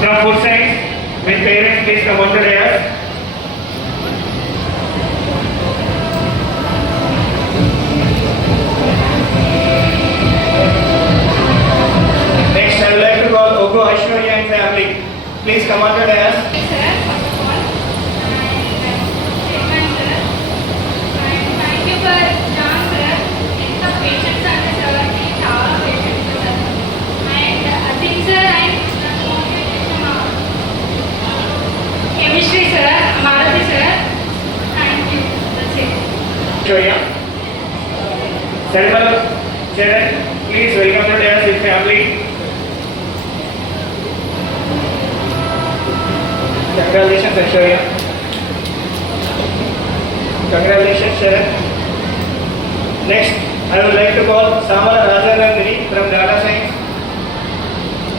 from food science with parents, please come on to dais. Next, I would like to call Ogo Aishwarya and family. Please come on to dais. Chemistry sir, Marathi sir, thank you. That's it. Aishwarya. Several children, please welcome to dais with family. Congratulations, Aishwarya. Congratulations, Sharon. Next, I would like to call Samala Rajanandini from Data Science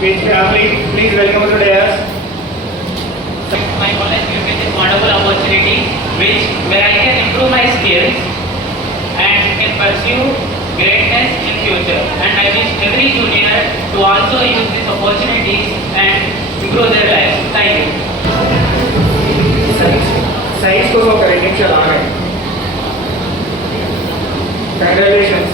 with family. Please welcome to dais. My college gives me this wonderful opportunity where I can improve my skills and can pursue greatness in future. And I wish every junior to also use these opportunities and improve their lives. Thank you. Science को वो करेंगे चला है. Congratulations.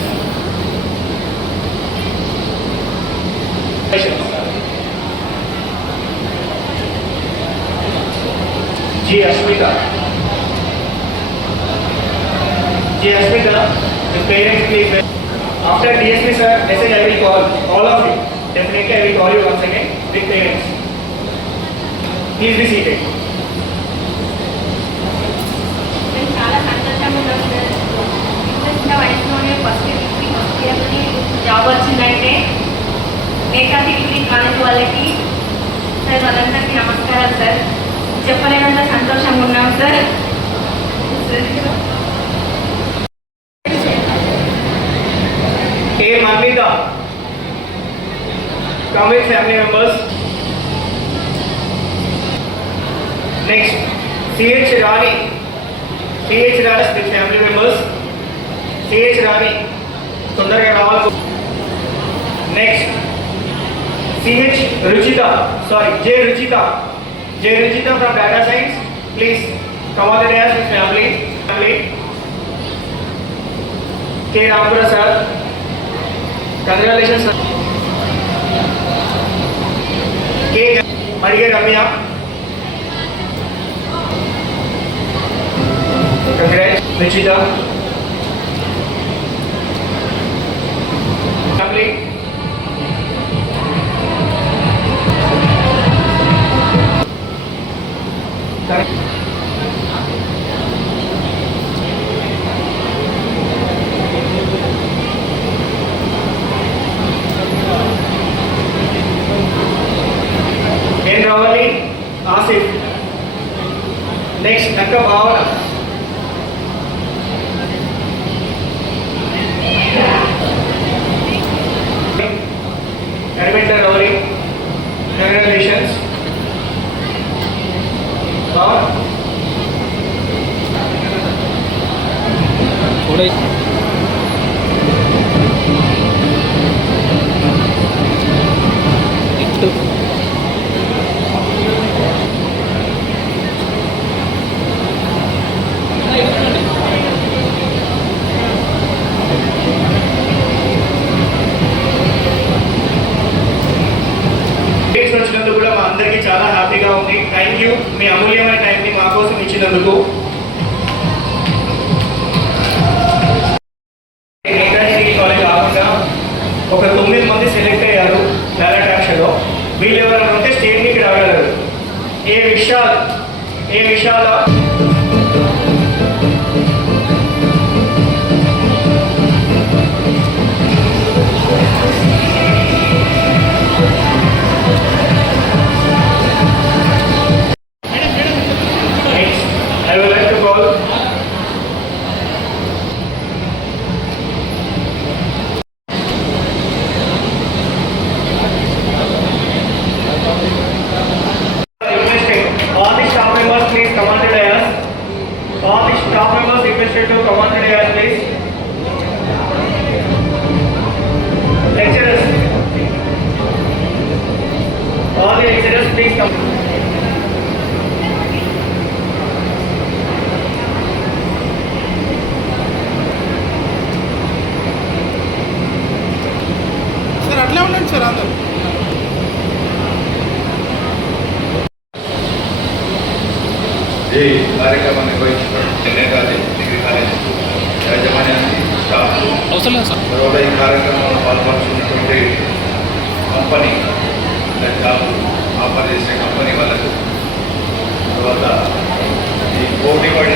G. Ashmita. The parents please. After DSP sir, message I will call all of you. Definitely I will call you once again with parents. Please be seated. నేను చాలా సంతోషంగా ఉన్నాను sir. ఇంత చిన్న వయసులోనే ఫస్ట్ ఇయర్ని జాబ్ వచ్చిందంటే Meka degree college వాళ్ళకి sir వాళ్ళందరికీ నమస్కారం సార్. చెప్పలేనంత సంతోషంగా ఉన్నాం sir. A. Manvita. Come with family members. Next, C.H. Rani. C.H. Rani with family members. C.H. Rani. తొందరగా రావాలి. Next, C.H. Ruchita. Sorry, J. Ruchita. J. Ruchita from Data Science. Please come on the dais with family. K. Ramprasad. Congratulations, sir. K. Maria Ramya. Congrats, Nichita. Family. N. Ravali, Asif. Next, Nakka Bhavana. Admitter Ravali. Congratulations. వచ్చినందుకు కూడా మా అందరికీ చాలా హ్యాపీగా ఉంది. Thank you మీ అమూల్యమైన టైంని మా కోసం ఇచ్చినందుకు. కాలేజ్ కాకుండా ఒక 9 మంది సెలెక్ట్ అయ్యారు టాలెంట్ యాక్షన్లో. వీళ్ళు ఎవరైనా ఉంటే స్టేట్ మీదకి రాగలరు. ఏ విషయాల I would like to call all the staff members, please come on to dais. visitors, please come. Sir అట్లే ఉండండి సార్ అందరూ. ఈ కార్యక్రమాన్ని నిర్వహించిన చెన్నై కాలేజ్ డిగ్రీ కాలేజ్ యాజమాన్యానికి స్టాఫ్ అవసరం లేదు సార్. తర్వాత ఈ కార్యక్రమంలో పాల్పంచుకున్నటువంటి కంపెనీ జాబ్ ఆఫర్ చేసే కంపెనీ వాళ్ళకు తర్వాత ఈ పోటీ పడి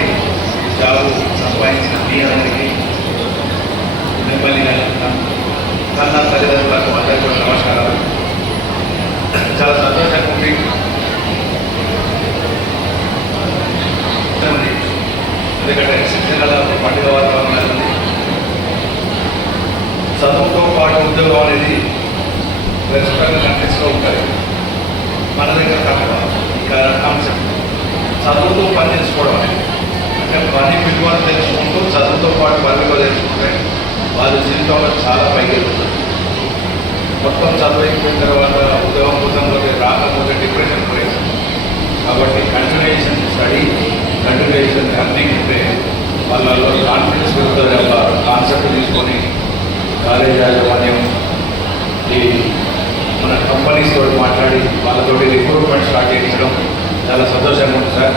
ఈ జాబ్ సంపాదించిన మీ అందరికీ మిమ్మల్ని కన్నా తల్లిదండ్రులకు అందరికీ కూడా నమస్కారాలు. చాలా సంతోషంగా ఉంది. ఎందుకంటే శిక్షణల పండుగ వాతావరణం ఉంది. చదువుతో పాటు ఉద్యోగం అనేది వెస్ట్రన్ కంట్రీస్లో ఉంటుంది, మన దగ్గర తక్కువ. ఇంకా కాన్సెప్ట్ చదువుతో పని చేసుకోవడం అనేది అంటే పని విలువలు తెలుసుకుంటూ చదువుతో పాటు పని విలువ తెలుసుకుంటే వాళ్ళ జీవితంలో చాలా పైకి వెళ్తుంది. మొత్తం చదువు అయిపోయిన తర్వాత ఉద్యోగం ఉద్యోగంలోకి రాకపోతే డిప్రెషన్ పోయింది. కాబట్టి కంటిన్యూషన్ స్టడీ, కంటిన్యూషన్ ఎర్నింగ్ ఉంటే వాళ్ళలో కాన్ఫిడెన్స్ పెరుగుతుంది. ఒక కాన్సెప్ట్ తీసుకొని కాలేజ్ యాజమాన్యం ఈ మన కంపెనీస్ తోటి మాట్లాడి వాళ్ళతోటి రిక్రూట్మెంట్ స్టార్ట్ చేయించడం చాలా సంతోషంగా ఉంది సార్.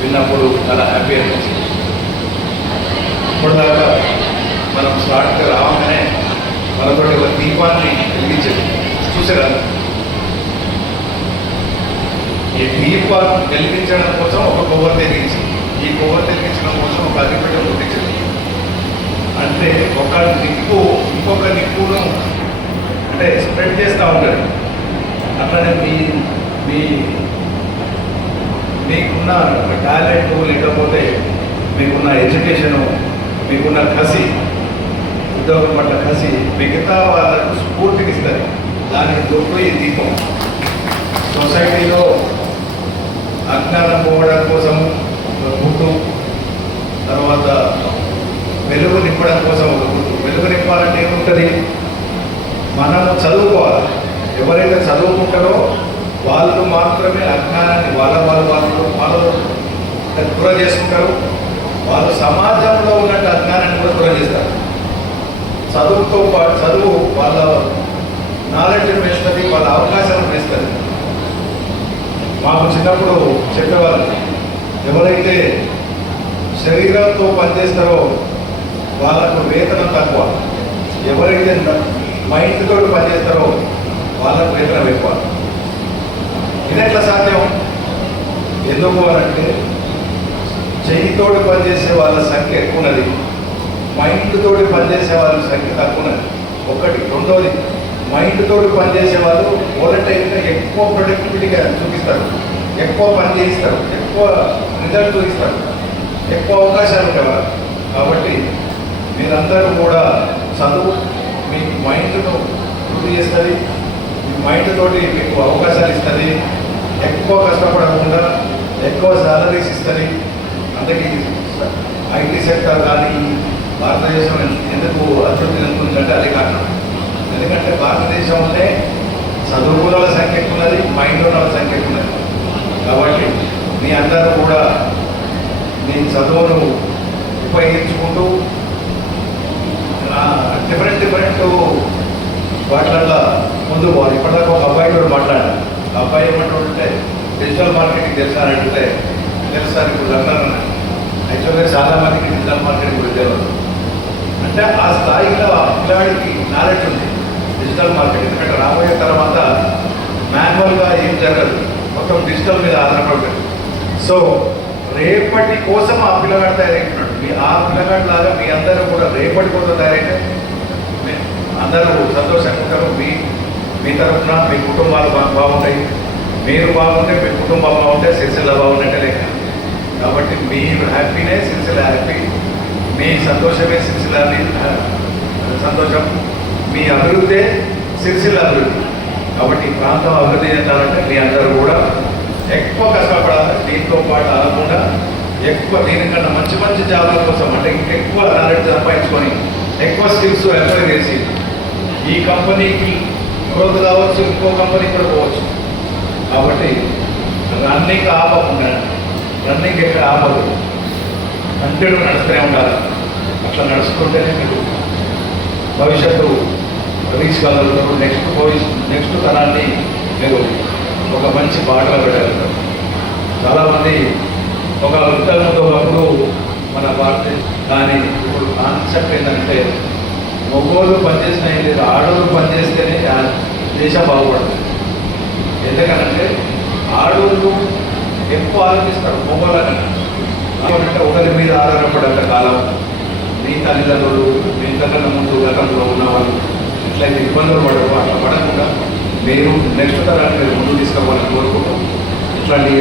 విన్నప్పుడు చాలా హ్యాపీ అనిపించింది. ఇప్పటిదాకా మనం స్టార్ట్ రావగానే మనతోటి ఒక దీపాన్ని వెలిగించేది చూసారా. ఈ దీపాన్ని వెలిగించడం కోసం ఒక కొవ్వొత్తి వెలిగించి, ఈ కొవ్వొత్తి వెలిగించడం కోసం ఒక అగ్గిపెట్టె ముట్టించింది. అంటే ఒక నిప్పు ఇంకొక నిప్పును అంటే స్ప్రెడ్ చేస్తూ ఉంటాడు. అట్లనే మీకున్న టాలెంట్, లేకపోతే మీకున్న ఎడ్యుకేషను, మీకున్న కసి, ఉద్యోగం పట్ల కసి మిగతా వాళ్ళకు స్ఫూర్తినిస్తుంది. దానికి దొరుకు ఈ దీపం. సొసైటీలో అజ్ఞానం పోవడం కోసం ఒక గుర్తు, తర్వాత వెలుగు నింపడం కోసం ఒక గుర్తు. వెలుగు నింపాలంటే ఏముంటుంది? మనము చదువుకోవాలి. ఎవరైతే చదువుకుంటారో వాళ్ళు మాత్రమే అజ్ఞానాన్ని వాళ్ళు దూరం చేసుకుంటారు. వాళ్ళు సమాజంలో ఉన్నట్టు అజ్ఞానాన్ని కూడా దూరం చేస్తారు. చదువుతో పాటు చదువు వాళ్ళ నాలెడ్జ్ని పెంచుతుంది, వాళ్ళ అవకాశాలను పెంచుతుంది. మాకు చిన్నప్పుడు చెప్పేవాళ్ళు, ఎవరైతే శరీరంతో పనిచేస్తారో వాళ్ళకు వేతనం తక్కువ, ఎవరైతే మైండ్తో పనిచేస్తారో వాళ్ళకు వేతనం ఎక్కువ. ఇది ఎట్లా సాధ్యం? ఎందుకు అనంటే చెయ్యితోటి పనిచేసే వాళ్ళ సంఖ్య ఎక్కువ ఉన్నది, మైండ్ తోటి పనిచేసే వాళ్ళ సంఖ్య తక్కువ ఉన్నది. ఒకటి. రెండోది, మైండ్ తోటి పనిచేసే వాళ్ళు వాలంటరీగా ఎక్కువ ప్రొడక్టివిటీగా చూపిస్తారు, ఎక్కువ పని చేయిస్తారు, ఎక్కువ రిజల్ట్ చూపిస్తారు, ఎక్కువ అవకాశాలు ఉంటాయి. కాబట్టి మీరందరూ కూడా చదువు మీకు మైండ్ను వృద్ధి చేస్తుంది, మీ మైండ్ తోటి మీకు అవకాశాలు ఇస్తుంది, ఎక్కువ కష్టపడకుండా ఎక్కువ సాలరీస్ ఇస్తుంది. అందుకే ఐటీ సెక్టర్ కానీ భారతదేశం ఎందుకు అభివృద్ధి చెందుతుందంటే అది కారణం. ఎందుకంటే భారతదేశంలోనే చదువుకున్న వాళ్ళ సంఖ్య ఎక్కువ ఉన్నది, మైండ్ ఉన్న వాళ్ళ సంఖ్య ఎక్కువ ఉన్నది. కాబట్టి మీ అందరూ కూడా మీ చదువును ఉపయోగించుకుంటూ డిఫరెంట్ వాటిల్లో ముందు పోవాలి. ఇప్పటిదాకా ఒక అబ్బాయి కూడా మాట్లాడారు. ఆ అబ్బాయి ఏమంటుంటే డిజిటల్ మార్కెటింగ్ తెలుసా అని అడిగితే తెలుసా ఇప్పుడు అన్నారు. యాక్చువల్గా చాలా మందికి డిజిటల్ మార్కెటింగ్ కూడా తెలియదు. అంటే ఆ స్థాయిలో ఆ పిల్లాడికి నాలెడ్జ్ ఉంది డిజిటల్ మార్కెటింగ్. ఎందుకంటే రాబోయే తర్వాత మాన్యువల్గా ఏం జరగదు, మొత్తం డిజిటల్ మీద ఆధారపడి ఉంటుంది. సో రేపటి కోసం ఆ పిల్లగాడు తయారైతున్నాడు. ఆ పిల్లగాడు లాగా మీ అందరూ కూడా రేపటి కోసం తయారైతే అందరూ సంతోషంగా ఉంటారు. మీ తరఫున మీ కుటుంబాలు బాగుంటాయి. మీరు బాగుంటే మీ కుటుంబం బాగుంటే సిరిసిల్ల బాగున్నట్టే లేక. కాబట్టి మీరు హ్యాపీనే సిరిసిల్ల హ్యాపీ, మీ సంతోషమే సిరిసిల్ల సంతోషం, మీ అభివృద్ధే సిరిసిల్ల అభివృద్ధి. కాబట్టి ఈ ప్రాంతం అభివృద్ధి చెందాలంటే మీ అందరూ కూడా ఎక్కువ కష్టపడాలి. దీంతో పాటు ఆగకుండా ఎక్కువ దీనికన్నా మంచి జాబ్ల కోసం అంటే ఇంకెక్కువ నాలెడ్జ్ సంపాదించుకొని ఎక్కువ స్కిల్స్ అప్లై చేసి ఈ కంపెనీకి గ్రోత్ కావచ్చు, ఇంకో కంపెనీకి కూడా పోవచ్చు. కాబట్టి రన్నింగ్ ఆపకుండా, రన్నింగ్ ఎక్కడ ఆపదు, కంటిన్యూ నడుస్తూనే ఉండాలి. అట్లా నడుచుకుంటేనే మీరు భవిష్యత్తు రీచ్ కాగలుగుతారు. నెక్స్ట్ తరాన్ని మీరు ఒక మంచి బాటలో పెట్టగలుగుతారు. చాలామంది ఒకప్పుడు మన భారతదేశం కానీ ఇప్పుడు కాన్సెప్ట్ ఏంటంటే మగోళ్ళు పనిచేసిన లేదు, ఆడోళ్ళు పనిచేస్తేనే ఆ దేశం బాగుపడుతుంది. ఎందుకనంటే ఆడోళ్ళు ఎక్కువ ఆలోచిస్తారు మగోళ్ళకన్నా. అంటే ఒకరి మీద ఆధారపడేంత కాలం మీ తల్లిదండ్రులు, మీ ఇంతకన్నా ముందు గతంలో ఉన్న వాళ్ళు ఇట్లయితే ఇబ్బందులు పడవు. అట్లా పడకుండా మీరు నెక్స్ట్ తరాన్ని మీరు ముందు తీసుకోవాలని కోరుకుంటూ ఇట్లాంటి